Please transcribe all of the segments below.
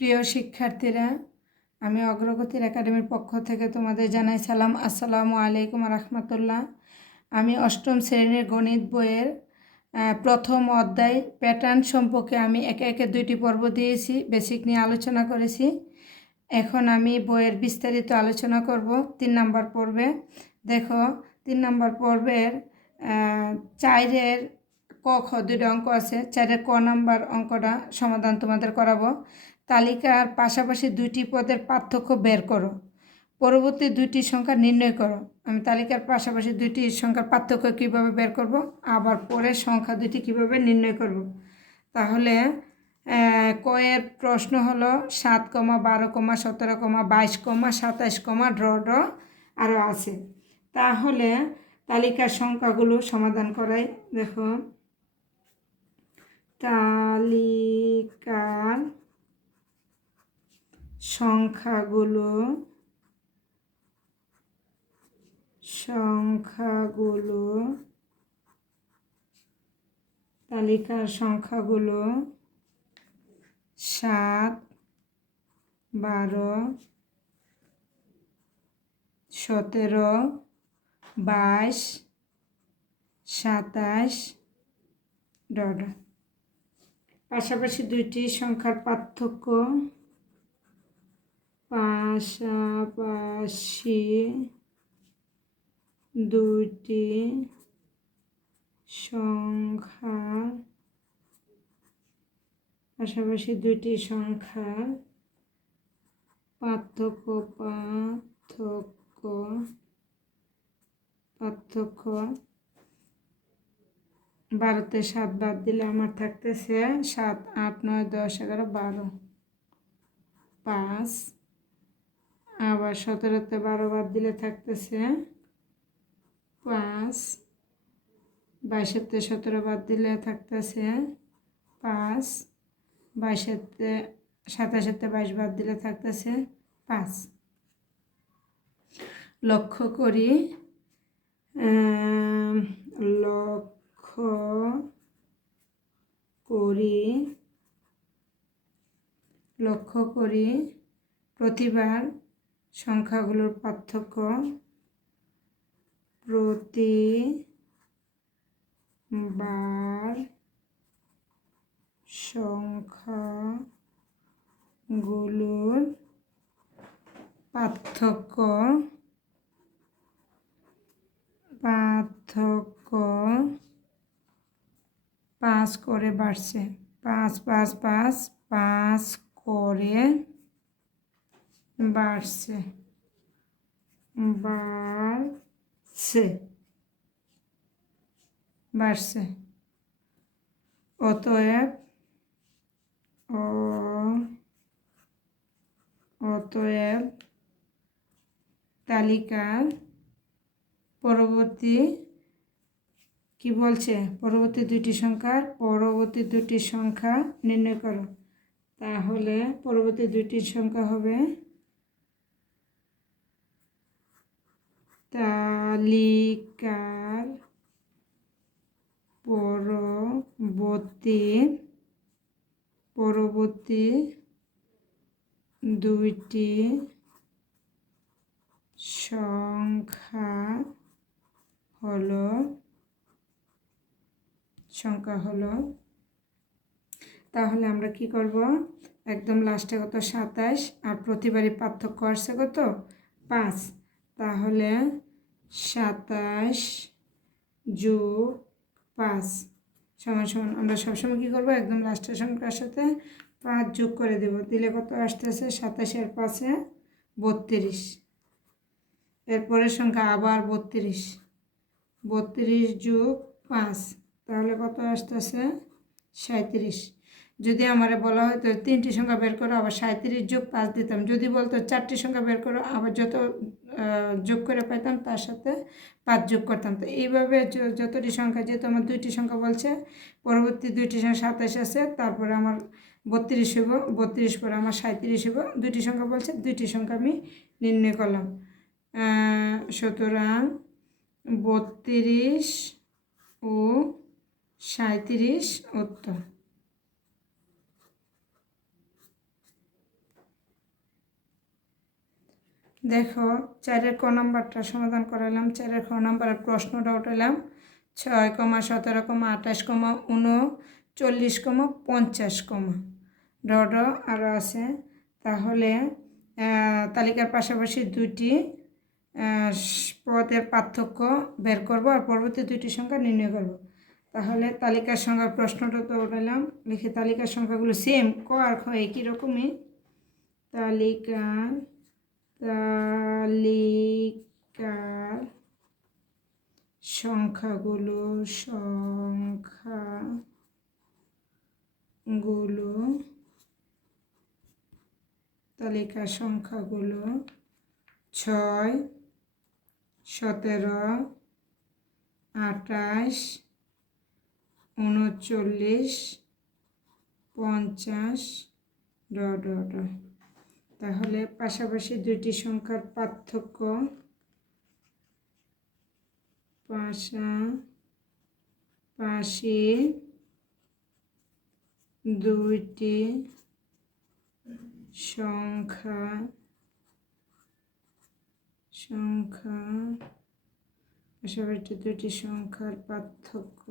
প্রিয় শিক্ষার্থীরা, আমি অগ্রগতির একাডেমির পক্ষ থেকে তোমাদের জানাই সালাম। আসসালামু আলাইকুম রহমতুল্লাহ। আমি অষ্টম শ্রেণীর গণিত বইয়ের প্রথম অধ্যায় প্যাটার্ন সম্পর্কে আমি একে একে 2টি পর্ব দিয়েছি, বেসিক নিয়ে আলোচনা করেছি। এখন আমি বইয়ের বিস্তারিত আলোচনা করব 3 নম্বর পর্বে। দেখো, 3 নম্বর পর্বের 4-এর ক খ 2টা অঙ্ক আছে। 4-এর ক নাম্বার অঙ্কটা সমাধান তোমাদের করাবো। তালিকার পাশাপাশি 2টি পদের পার্থক্য বের করো। পরবর্তী 2টি সংখ্যা নির্ণয় করো। আমি তালিকার পাশাপাশি 2টি সংখ্যার পার্থক্য কীভাবে বের করব, আবার পরের সংখ্যা 2টি কীভাবে নির্ণয় করব। তাহলে কয়ের প্রশ্ন হলো 7, 12, 17, 22, 27, ড্র আরও আছে। তাহলে তালিকার সংখ্যাগুলো সমাধান করাই। দেখো, তালিকার সংখ্যাগুলো তালিকার সংখ্যাগুলো 7, 12, 17, 22, 27 পাশাপাশি 2টি সংখ্যার পার্থক্য। পাশাপাশি 2টি সংখ্যার পার্থক্য 12তে 7 বাদ দিলে আমার থাকতেছে 7, 8, 9, 10, 11, 12, 5। আবার 17তে 12 বাদ দিলে থাকতেছে 5। 22তে 17 বাদ দিলে থাকতেছে 5। 27তে 22 বাদ দিলে থাকতেছে 5। লক্ষ্য করি প্রতিবার সংখ্যাগুলোর পার্থক্য। প্রতিবার সংখ্যাগুলোর পার্থক্য 5 করে বাড়ছে। 5, 5, 5, 5 করে বাড়ছে। অতএব তালিকার পরবর্তী কি বলছে, পরবর্তী 2টি সংখ্যা নির্ণয় করো। তাহলে পরবর্তী 2টি সংখ্যা হবে তালিকার পরবর্তী 2টি সংখ্যা হলো। তাহলে আমরা কি করব, একদম লাস্টে কত 27, আর প্রতিবারই পার্থক্য আসছে কত 5। তাহলে 27 যোগ 5 সমান আমরা সবসময় কী করবো, একদম লাস্টের সংখ্যার সাথে 5 যোগ করে দেব। দিলে কত আসতেছে 27 এর 5-এ 32। এরপরের সংখ্যা আবার 32 যোগ 5, তাহলে কত আসতেছে 37। যদি আমারে বলা হয়তো 3টি সংখ্যা বের করো, আবার 37 যোগ 5 দিতাম। যদি বলতো 4টি সংখ্যা বের করো, আবার যত যোগ করে পাইতাম তার সাথে 5 যোগ করতাম। তো এইভাবে যতটি সংখ্যা, যেহেতু আমার 2টি সংখ্যা বলছে, পরবর্তী 2টি সংখ্যা 27 আছে, তারপরে আমার 32 হইব, 32 পরে আমার 37 হইব। 2টি সংখ্যা বলছে, 2টি সংখ্যা আমি নির্ণয় করলাম। সুতরাং 32 ও 37 উত্তর। দেখো 4-এর ক নাম্বারটা সমাধান করালাম, 4-এর খ নাম্বারের প্রশ্নটা উঠালাম 6,17,28,39,50, আরও আছে। তাহলে তালিকার পাশাপাশি দুইটি পদের পার্থক্য বের করব আর পরবর্তী দুইটি সংখ্যা নির্ণয় করব। তাহলে তালিকার সংখ্যার প্রশ্নটা তো উঠালাম, লিখে তালিকার সংখ্যাগুলো সেম, ক আর খ একই রকমই। তালিকার সংখ্যাগুলো তালিকার সংখ্যাগুলো 6, 17, 28, 39, 50 ... তাহলে পাশাপাশি দুইটি সংখ্যার পার্থক্য, পাশাপাশি দুইটি সংখ্যার পার্থক্য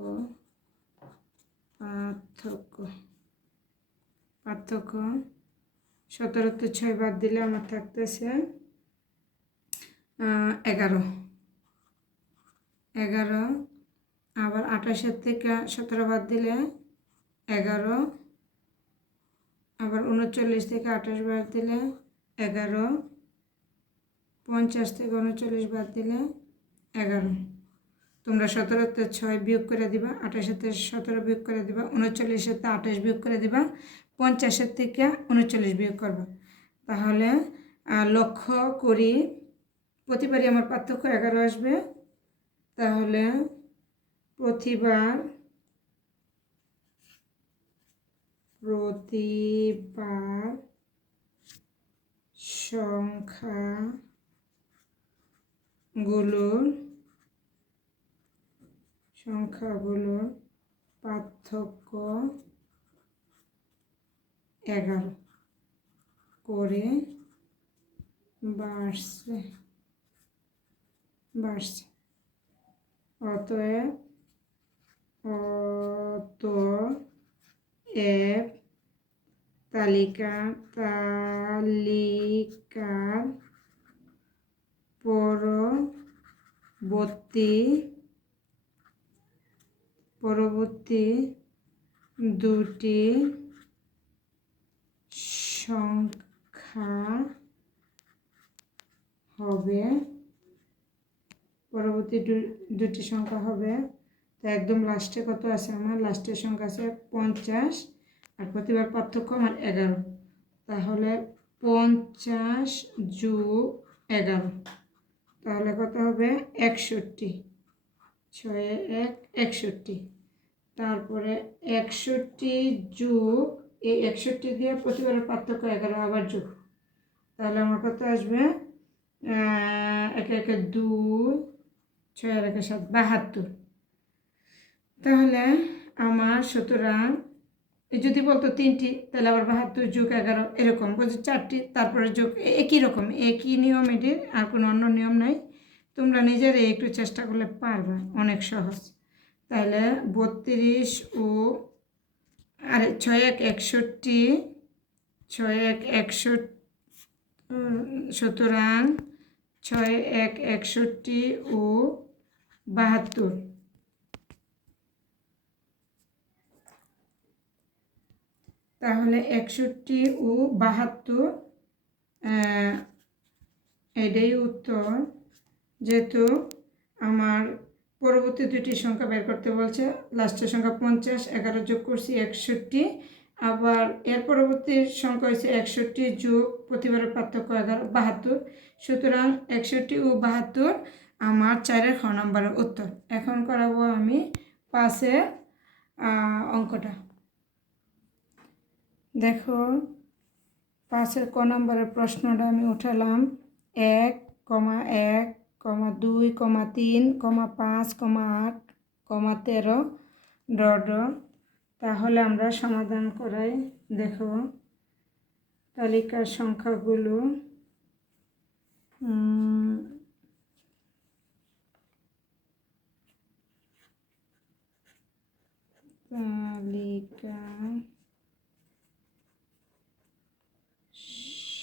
17-তে 6 বাদ দিলে আমার থাকতেছে 11, আবার 28-এর থেকে 17 বাদ দিলে 11, আবার 39 থেকে 28 বাদ দিলে 11, 50 থেকে 39 বাদ দিলে 11। তোমরা 17-তে 6 বিয়োগ করে দিবা, 28-তে 17 বিয়োগ করে দিবা, 39-তে 28 বিয়োগ করে দিবা, 50-এর থেকে 39 বিয়োগ করবা। তাহলে লক্ষ্য করি প্রতিবারই আমার পার্থক্য 11 আসবে। তাহলে প্রতিবার সংখ্যাগুলোর পার্থক্য 11 করে বাড়ছে। অতএব তালিকার পরবর্তী দুটি সংখ্যা হবে, তো একদম লাস্টে কত আছে আমার, লাস্টের সংখ্যা আছে 50 আর প্রতিবার পার্থক্য আমার 11। তাহলে 50 যোগ 11, তাহলে কত হবে 61, 61। তারপরে 61 যোগ এই 61 দিয়ে প্রতিবারের পার্থক্য 11 আবার যোগ, তাহলে আমার কত আসবে 1 2 6 আর 1 7, 72। তাহলে আমার সুতরাং যদি বলতো 3টি, তাহলে আবার 72 যোগ 11 এরকম বলছে 4টি, তারপরে যোগ, একই রকম একই নিয়ম, এটির আর কোনো অন্য নিয়ম নাই। তোমরা নিজেরাই একটু চেষ্টা করলে পারবা, অনেক সহজ। তাহলে 32 ও 6 1 61, 6 1 61, সুতরাং 6 1 61 ও 72। তাহলে 61 ও 72 এটাই উত্তর। যেহেতু আমার পরবর্তী দুটি সংখ্যা বের করতে বলছে, লাস্টের সংখ্যা 50, 11 যোগ করছি 61, আবার এর পরবর্তী সংখ্যা হয়েছে 61 যোগ প্রতিবারের পার্থক্য 11, 72। সুতরাং 61 ও 72 আমার 4-এর খ নাম্বারের উত্তর। এখন করাবো আমি 5-এর অঙ্কটা। দেখো 5-এর ক নাম্বারের প্রশ্নটা আমি উঠালাম 1, 1, 2, 3, 5, 8, 13 ... তাহলে আমরা সমাধান করাই। দেখো তালিকার সংখ্যাগুলো তালিকা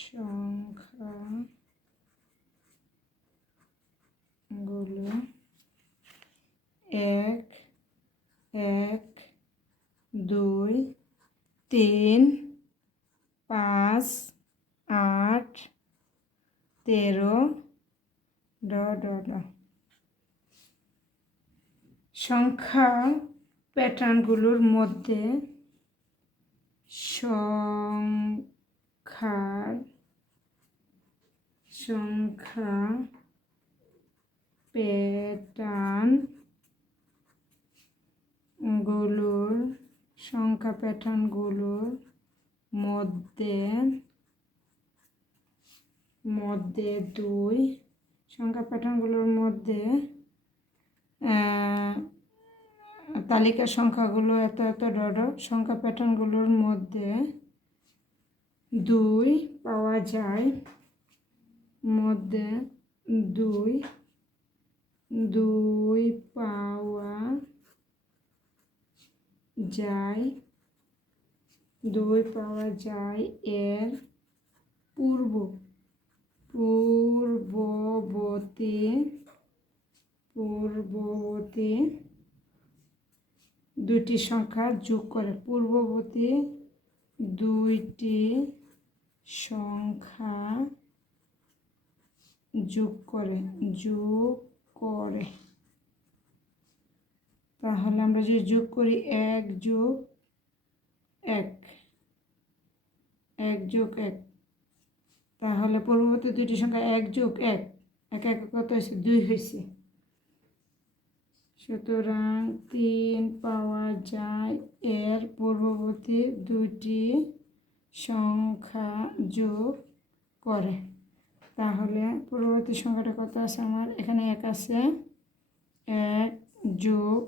সংখ্যাগুলো 1 1 2 3 5 8 13 সংখ্যা প্যাটার্নগুলোর মধ্যে সংখ্যা প্যাটার্নগুলোর মধ্যে তালিকার সংখ্যাগুলো এত এত সংখ্যা প্যাটার্নগুলোর মধ্যে 2 পাওয়া যায়, দুই পাওয়া যায় এর পূর্ববর্তী দুইটি সংখ্যা যোগ করে। পূর্ববর্তী দুইটি সংখ্যা যোগ করে। তাহলে আমরা যদি যোগ করি 1 যোগ 1 তাহলে পূর্ববর্তী দুইটি সংখ্যা 1 যোগ 1 কত হয়েছে? 2 হয়েছে। সুতরাং 3 পাওয়া যায় এর পূর্ববর্তী দুইটি সংখ্যা যোগ করে। তাহলে পূর্ববর্তী সংখ্যাটা কত আছে আমার? এখানে 1 আছে, 1 যোগ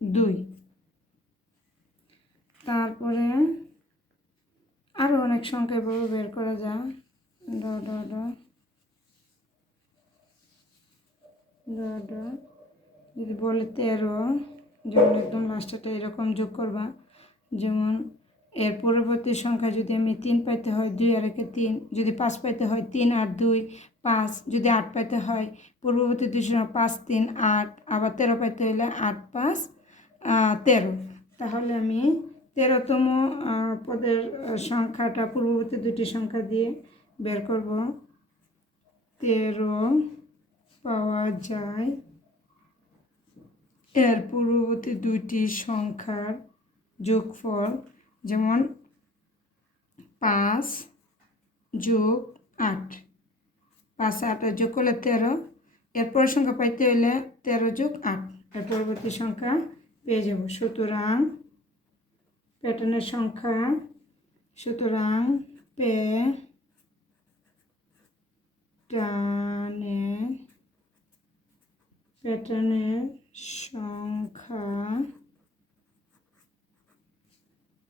2। তারপরে আরও অনেক সংখ্যা এভাবে বের করা যায়। যদি বলে 13, যেমন একদম লাস্টেটা এরকম যোগ করবা। যেমন এর পরবর্তী সংখ্যা যদি আমি 3 পাইতে হয় 2 আর 1 3, যদি 5 পাইতে হয় 3 আর 2 5, যদি 8 পাইতে হয় পূর্ববর্তী দুই সংখ্যা 5 3 8, আবার 13 পাইতে হলে 8 5 13। তাহলে আমি 13তম পদের সংখ্যাটা পূর্ববর্তী দুটি সংখ্যা দিয়ে বের করব। 13 পাওয়া যায় এর পূর্ববর্তী দুইটি সংখ্যার যোগফল। যেমন 5 যোগ 8, 5 8 যোগ করলে 13, এরপর সংখ্যা পাইতে হলে 13 যোগ 8, এর পরবর্তী সংখ্যা পেয়ে যাব। সুতরাং প্যাটার্নের সংখ্যা, প্যাটার্নের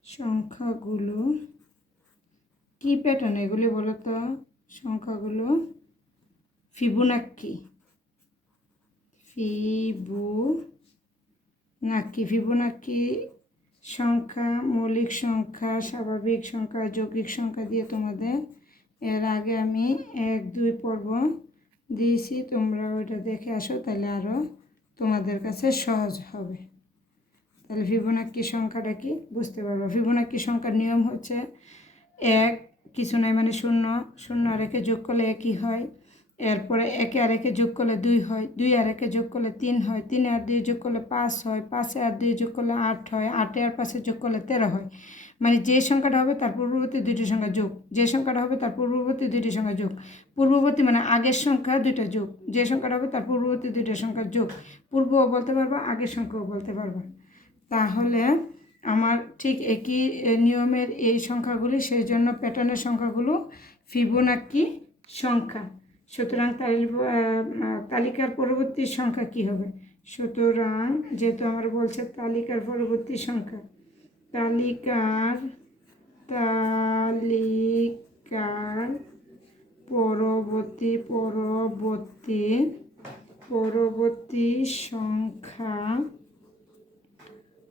সংখ্যাগুলো কি প্যাটার্ন? এগুলি বলো তো। সংখ্যাগুলো ফিবোনাক্কি সংখ্যা, মৌলিক সংখ্যা, স্বাভাবিক সংখ্যা, যৌগিক সংখ্যা দিয়ে তোমাদের এর আগে আমি 1 2 পর্ব দিয়েছি। তোমরা ওইটা দেখে আসো, তাহলে আরও তোমাদের কাছে সহজ হবে। তাহলে ফিবোনাক্কি সংখ্যাটা কি বুঝতে পারবো। ফিবোনাক্কি সংখ্যার নিয়ম হচ্ছে 1 কিছু নয় মানে 0, 0 আর 1 যোগ করলে 1ই হয়। এরপরে 1 আর 1 যোগ করলে 2 হয়, 2 আর 1 যোগ করলে 3 হয়, 3 আর 2 যোগ করলে 5 হয়, 5 আর 2 যোগ করলে 8 হয়, 8 আর 5 যোগ করলে 13 হয়। মানে যে সংখ্যাটা হবে তার পূর্ববর্তী দুইটি সংখ্যা যোগ, যে সংখ্যাটা হবে তার পূর্ববর্তী দুইটি সংখ্যা যোগ। পূর্ববর্তী মানে আগের সংখ্যা দুইটা যোগ, যে সংখ্যাটা হবে তার পূর্ববর্তী দুইটা সংখ্যা যোগ। পূর্বও বলতে পারবা, আগের সংখ্যাও বলতে পারবা। তাহলে আমার ঠিক একই নিয়মের এই সংখ্যাগুলি, সেই জন্য প্যাটার্নের সংখ্যাগুলো ফিবোনাক্কি সংখ্যা। সুতরাং তালিকার পরবর্তী সংখ্যা কি হবে? সুতরাং যেহেতু আমার বলছে তালিকার পরবর্তী সংখ্যা, তালিকার পরবর্তী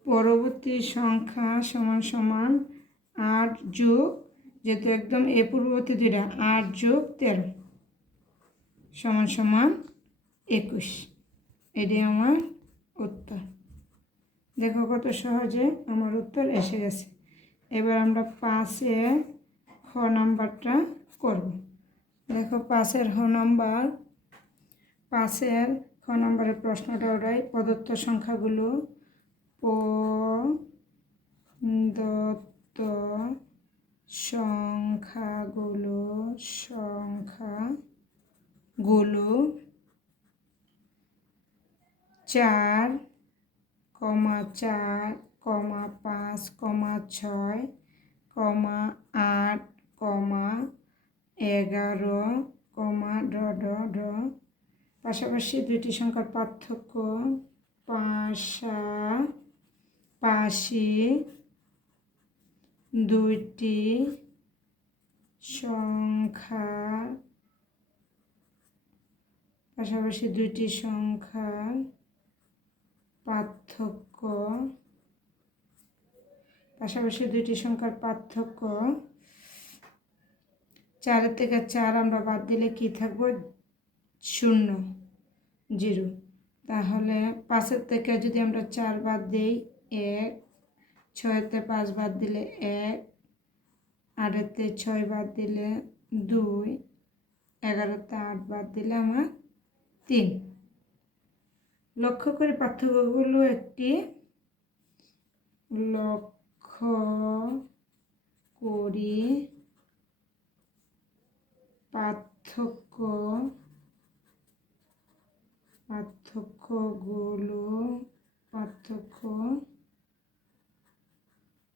পরবর্তী সংখ্যা সমান সমান 8 যোগ, যেহেতু একদম এ পূর্ববর্তী দুইটা, 8 যোগ 13 সমান সমান 21। এটাই আমার উত্তর। দেখো কত সহজে আমার উত্তর এসে গেছে। এবার আমরা 5-এর খ নাম্বারটা করব। দেখো 5-এর খ নাম্বারের প্রশ্নটা ওটাই, প্রদত্ত সংখ্যাগুলো সংখ্যাগুলো 4, 4, 5, 6, 8, 11, পাশাপাশি দুইটি সংখ্যার পার্থক্য, পাশাপাশি দুইটি সংখ্যার পার্থক্য, 4 থেকে 4 আমরা বাদ দিলে কি থাকবো? 0, 0। তাহলে 5 থেকে যদি আমরা 4 বাদ দিই 1, 6-তে 5 বাদ দিলে 1, 8-তে 6 বাদ দিলে 2, 11-তে 8 বাদ দিলে আমার 3। লক্ষ্য করে পার্থক্যগুলো একটি লক্ষ্য করি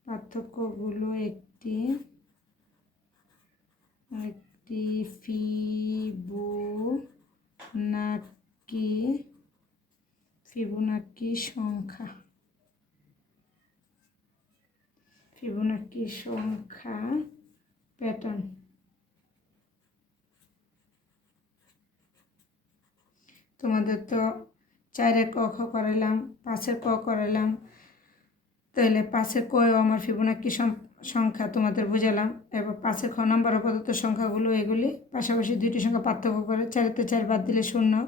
পার্থক্যগুলো একটি ফিবোনাকি সংখ্যা প্যাটার্ন। তোমাদের তো 4-এর ক খ করাইলাম, 5-এর ক করাইলাম, তাহলে 5-এর কও আমার ফিবোনাকি সংখ্যা তোমাদের বুঝালাম। এবার 5-এর খ নম্বর প্রদত্ত সংখ্যাগুলো এগুলি, পাশাপাশি দুইটি সংখ্যা পার্থক্য করে, 4-তে 4 বাদ দিলে 0।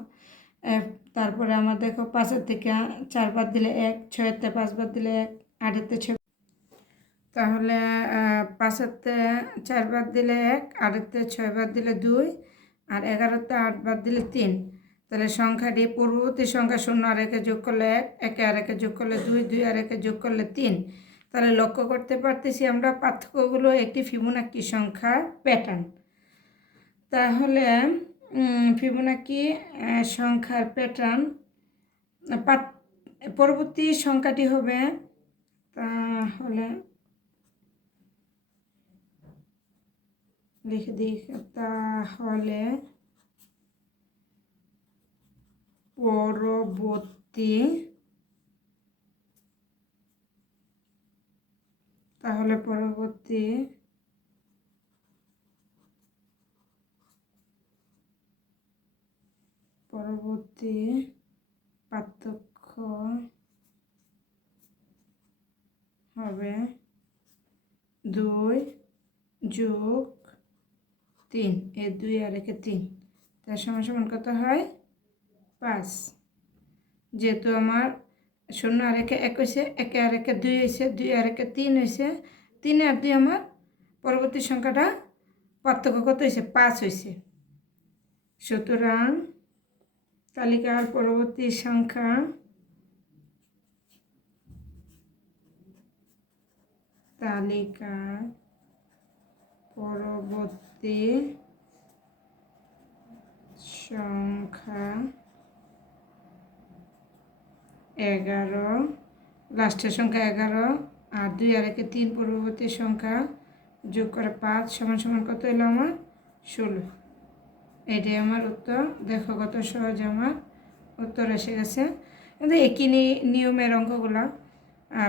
তারপরে আমার দেখো 5-এর থেকে 4 বাদ দিলে 1, 6-তে 5 বাদ দিলে 1, 8-তে 6, তাহলে 5-এতে 4 বাদ দিলে 1, 8-তে 6 বাদ দিলে 2, আর 11-তে 8 বাদ দিলে 3। তাহলে সংখ্যাটি পূর্ববর্তী সংখ্যা 0 আর 1 যোগ করলে 1, 1 আর 1 যোগ করলে 2, 2 আর 1 যোগ করলে 3। তাহলে লক্ষ্য করতে পারতেছি আমরা পার্থক্যগুলো একটি ফিবোনাকি সংখ্যার প্যাটার্ন। তাহলে ফিবোনাকি সংখ্যার প্যাটার্ন, পরবর্তী সংখ্যাটি হবে, তাহলে লিখে দিই, তাহলে পরবর্তী পার্থক্য হবে 2 যোগ 3, 2 আর 1 3, তার সমান সমান কত হয়? 5। যেহেতু আমার 0 আর 1 1 হয়েছে, 1 আর 1 2 হয়েছে, 2 আর 1 3 হয়েছে, 3 আর 2 আমার পরবর্তী সংখ্যাটা পার্থক্য কত হয়েছে? 5 হয়েছে। সুতরাং তালিকার পরবর্তী সংখ্যা তালিকার পরবর্তী সংখ্যা 11, লাস্টের সংখ্যা 11, আর 2 আর 1 3 পূর্ববর্তী সংখ্যা যোগ করে 5 সমান সমান কত হলো আমার? 16। এটাই আমার উত্তর। দেখো কত সহজ আমার উত্তর এসে গেছে। কিন্তু একই নিয়মের অঙ্কগুলো,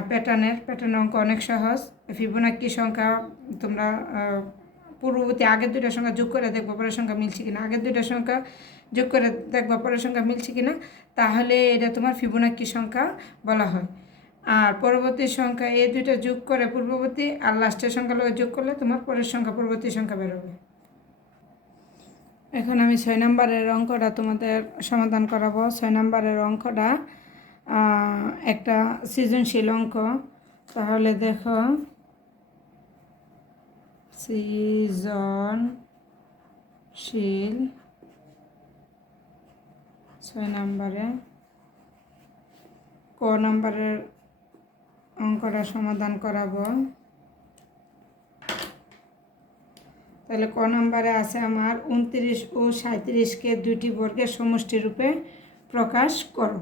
প্যাটার্ন অঙ্ক অনেক সহজ। ফিবোনাকি সংখ্যা তোমরা পূর্ববর্তী আগের দুইটার সংখ্যা যোগ করে দেখবো পরের সংখ্যা মিলছে কিনা, আগের দুইটার সংখ্যা যোগ করে দেখবো পরের সংখ্যা মিলছে কিনা, তাহলে এটা তোমার ফিবোনাক্কি সংখ্যা বলা হয়। আর পরবর্তী সংখ্যা এই দুইটা যোগ করে পূর্ববর্তী আর লাস্টের সংখ্যা যোগ করলে তোমার পরের সংখ্যা পরবর্তী সংখ্যা বেরোবে। এখন আমি 6 নম্বরের অঙ্কটা তোমাদের সমাধান করাবো। 6 নম্বরের অঙ্কটা একটা সৃজনশীল অঙ্ক। তাহলে দেখো, সৃজনশীল 6 নম্বরে ক নম্বরের অঙ্কটা সমাধান করাবো। তাহলে ক নম্বরে আছে আমার 29 ও 37কে দুইটি বর্গের সমষ্টি রূপে প্রকাশ করো।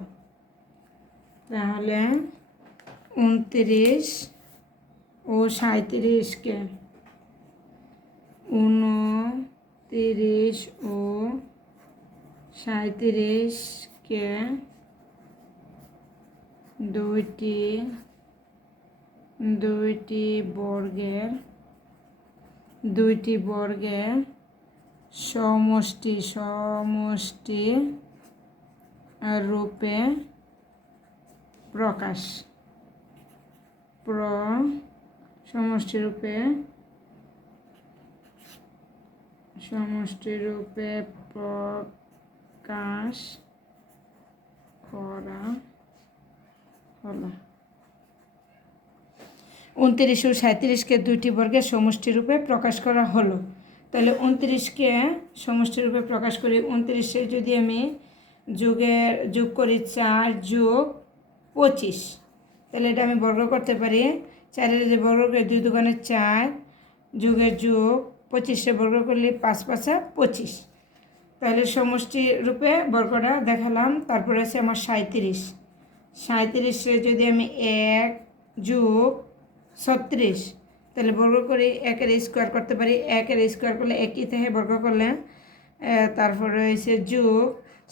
তাহলে 29 ও 37কে 29 ও 37কে দুইটি বর্গের সমষ্টি রূপে প্রকাশ সমষ্টি রূপে প্রকাশ করা হলো। 29 ও 37কে দুইটি বর্গের সমষ্টি রূপে প্রকাশ করা হলো। তাহলে 29কে সমষ্টি রূপে প্রকাশ করি। 29-এ যদি আমি যোগ করি 4 যোগ 25, তাহলে এটা আমি বর্গ করতে পারি। 4-এর যে বর্গ করে 2 দুগুণে 4, যোগের যোগ 25-এ বর্গ করলে 5 5 25। তাহলে সমষ্টি রূপে বর্গটা দেখালাম। তারপরে আছে আমার 37-এ যদি আমি 1 যোগ 36, তাহলে বর্গ করি 1-এর স্কোয়ার করতে পারি। 1-এর স্কোয়ার করলে 1ই থেকে বর্গ করলে, তারপরে হয়েছে যোগ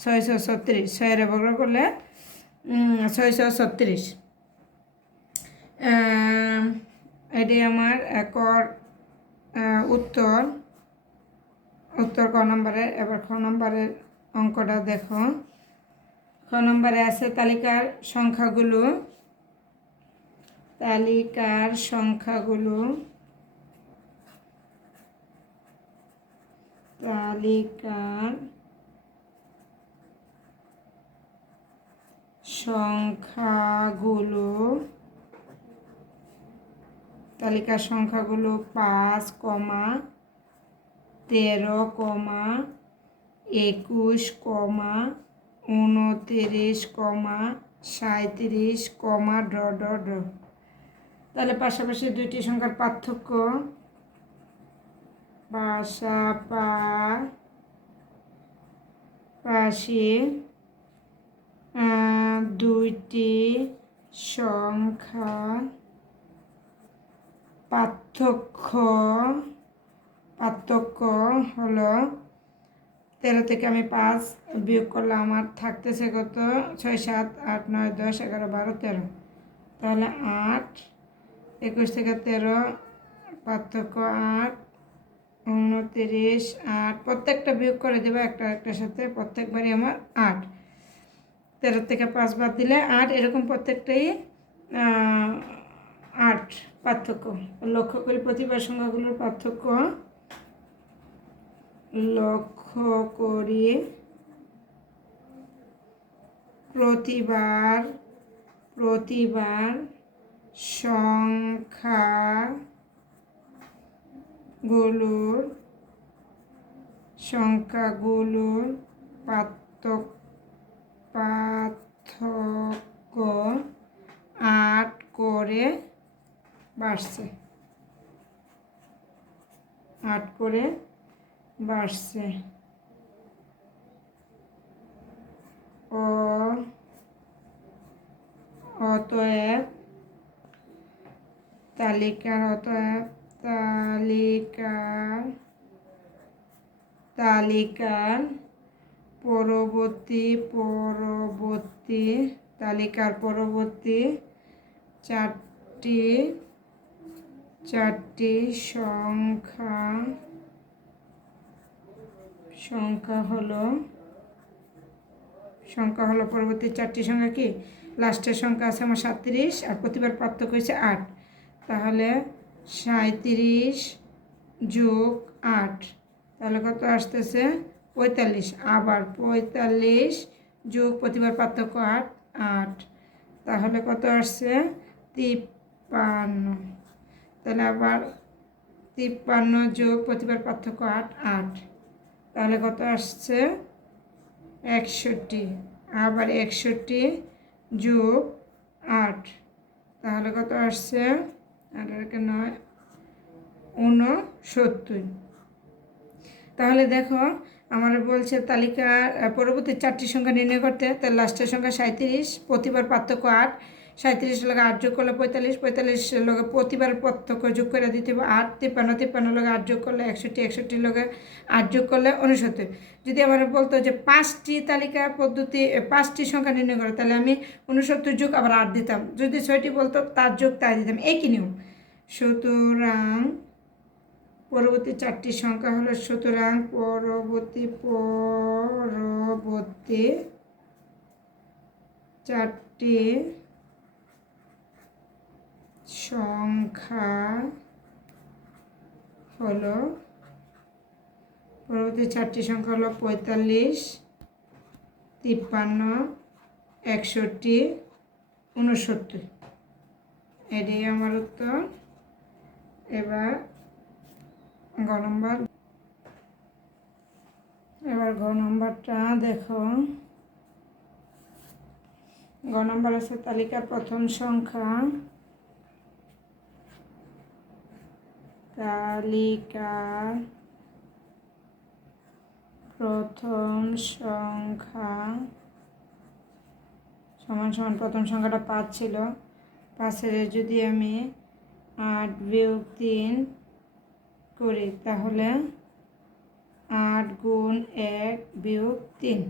636, 6-এর বর্গ করলে 636। এটি আমার উত্তর ক নম্বরের। এবার খ নম্বরের অঙ্কটা দেখো। খ নম্বরে আছে তালিকার সংখ্যাগুলো তালিকার সংখ্যাগুলো তালিকার সংখ্যাগুলো 5, 13, 21, 29, 37, তাহলে পাশাপাশি দুইটি সংখ্যার পার্থক্য, পাশাপাশি দুইটি সংখ্যার পার্থক্য হলো 13 থেকে আমি 5 বিয়োগ করলে আমার থাকতেছে কত? 6, 7, 8, 9, 10, 11, 12, 13। তাহলে 8, 21 থেকে 13 পার্থক্য 8, 29, 8, প্রত্যেকটা বিয়োগ করে দেবো একটার সাথে, প্রত্যেকবারই আমার 8। 13 থেকে 5 বাদ দিলে 8, এরকম প্রত্যেকটাই 8 পার্থক্য। লক্ষ্য করি প্রতিবার সংখ্যাগুলোর পার্থক্য, লক্ষ্য করি প্রতিবার সংখ্যাগুলোর পার্থক্য 8 করে বাড়ছে। 8 করে বাড়ছে। অতএব তালিকার পরবর্তী চারটি সংখ্যা সংখ্যা হলো পরবর্তী 4টি সংখ্যা কি, লাস্টের সংখ্যা আছে আমার 37 আর প্রতিবার পার্থক্য হয়েছে 8, তাহলে 37 যোগ 8, তাহলে কত আসতেছে 45, আবার 45 যোগ প্রতিবার পার্থক্য 8, তাহলে কত আসছে 53, তাহলে আবার 53 যোগ প্রতিবার পার্থক্য 8, তাহলে কত আসছে 61, আবার 61 যোগ 8, তাহলে কত আসছে 8 9 69। তাহলে দেখো আমার বলছে তালিকার পরবর্তী 4টি সংখ্যা নির্ণয় করতে, তার লাস্টের সংখ্যা 37, প্রতিবার পার্থক্য 8, 37 লগে 8 যোগ করলে 45, 45 লগে প্রতিবার পার্থক্য যোগ করে দিতে হবে 8, 53, 53 লগে 8 যোগ করলে 61, 61 লগে 8 যোগ করলে 69। যদি আমার বলতো যে 5টি তালিকা পদ্ধতি 5টি সংখ্যা নির্ণয় করো, তাহলে আমি 69 যোগ আবার 8 দিতাম, যদি 6টি বলতো তার যোগ তাই দিতাম, একই নিয়ম। সুতরাং পরবর্তী 4টি সংখ্যা হলো, সুতরাং পরবর্তী 4টি সংখ্যা হলো 45, 53, 61, 69। এটাই আমার উত্তর। এবার ঘ নম্বরটা দেখো। ঘ নম্বর আছে তালিকার প্রথম সংখ্যা, সমান প্রথম সংখ্যাটা 5 ছিল, 5-এর যদি আমি 8 বিয়োগ 3 করি, তাহলে 8 গুণ 1 বিয়োগ 3,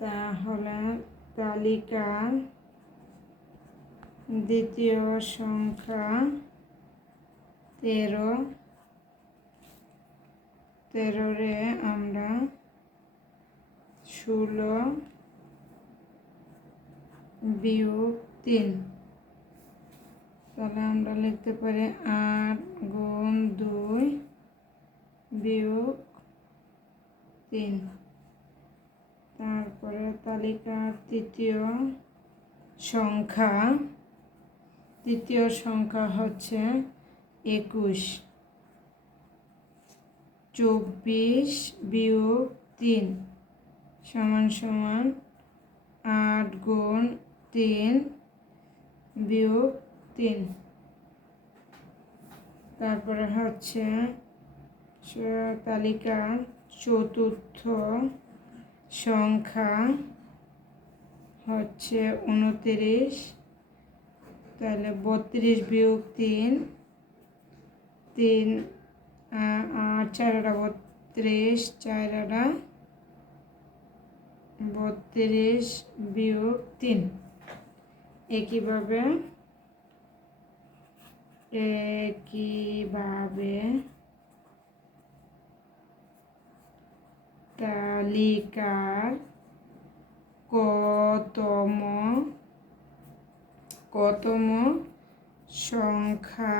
তাহলে তালিকার দ্বিতীয় সংখ্যা 13, 13-রে আমরা 16 বিয়োগ 3, তাহলে আমরা লিখতে পারি 8 গুণ 2 বিয়োগ 3। তারপরে তালিকার তৃতীয় সংখ্যা হচ্ছে 21, 24 বিয়োগ 3 সমান 8 গুণ 3 বিয়োগ 3। তারপরে হচ্ছে তালিকার চতুর্থ সংখ্যা হচ্ছে 29, তাহলে 32 বিয়োগ 3, 8 4 32, 4 32 বিয়োগ 3। একইভাবে তালিকার কতম সংখ্যা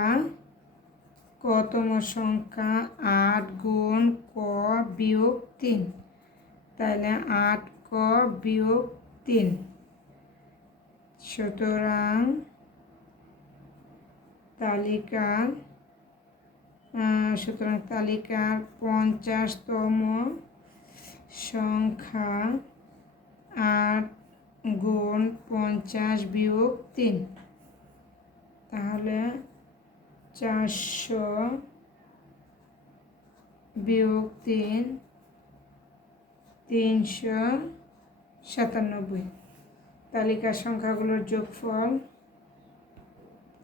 8 গুণ ক বিয়োগ 3, তাহলে 8 ক বিয়োগ 3। সুতরাং তালিকার 50তম সংখ্যা 8 গুণ 50 বিয়োগ 3, তাহলে 400 বিয়োগ 3, 397। তালিকার সংখ্যাগুলোর যোগফল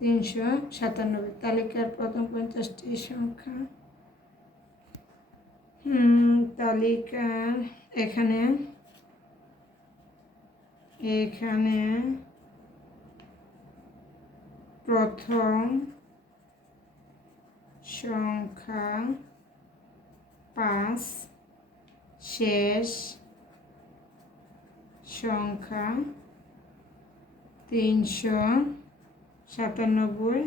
397। তালিকার প্রথম 50টি সংখ্যা, তালিকার এখানে প্রথম সংখ্যা 5 শেষ সংখ্যা 397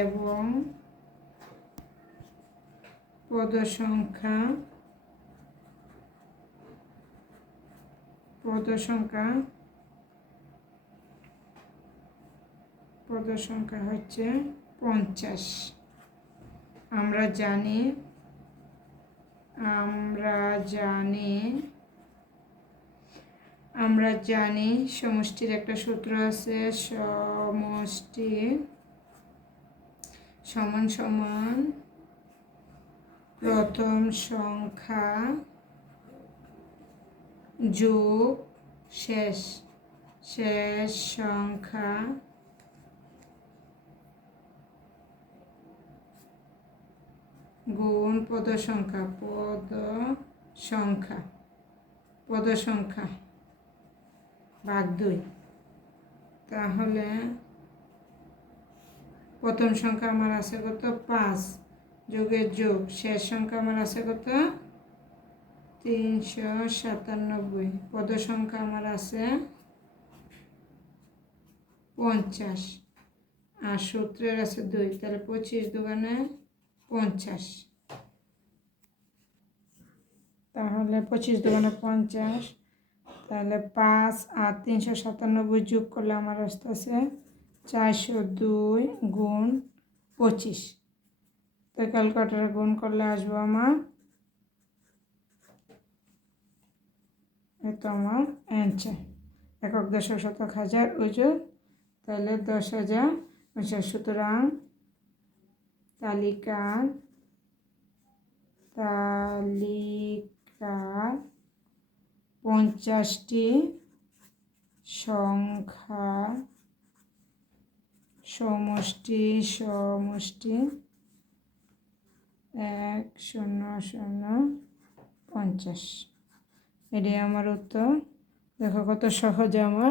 এবং পদ সংখ্যা হচ্ছে 50। আমরা জানি সমষ্টির একটা সূত্র আছে, সমষ্টি সমান সমান প্রথম সংখ্যা যোগ শেষ সংখ্যা গুণ পদ সংখ্যা ভাগ 2। তাহলে প্রথম সংখ্যা আমার আছে কত 5 যোগের যোগ শেষ সংখ্যা আমার আছে কত 397, পদ সংখ্যা আমার আছে 50 আর সূত্রের আছে 2, তাহলে 25 দুগুণে 50। তাহলে 25 দুগুণে 50, তাহলে 5 আর 397 যোগ করলে আমার আসতেছে 402 গুণ 25। তো ক্যালকুলেটরে গুণ করলে আসবো আমার এই তো আমার অ্যান্সার। একক দশক শতক হাজার ওজন, তাহলে 10,000। সুতরাং তালিকার 50টি সংখ্যা সমষ্টি 10050। এটাই আমার উত্তর। দেখো কত সহজে আমার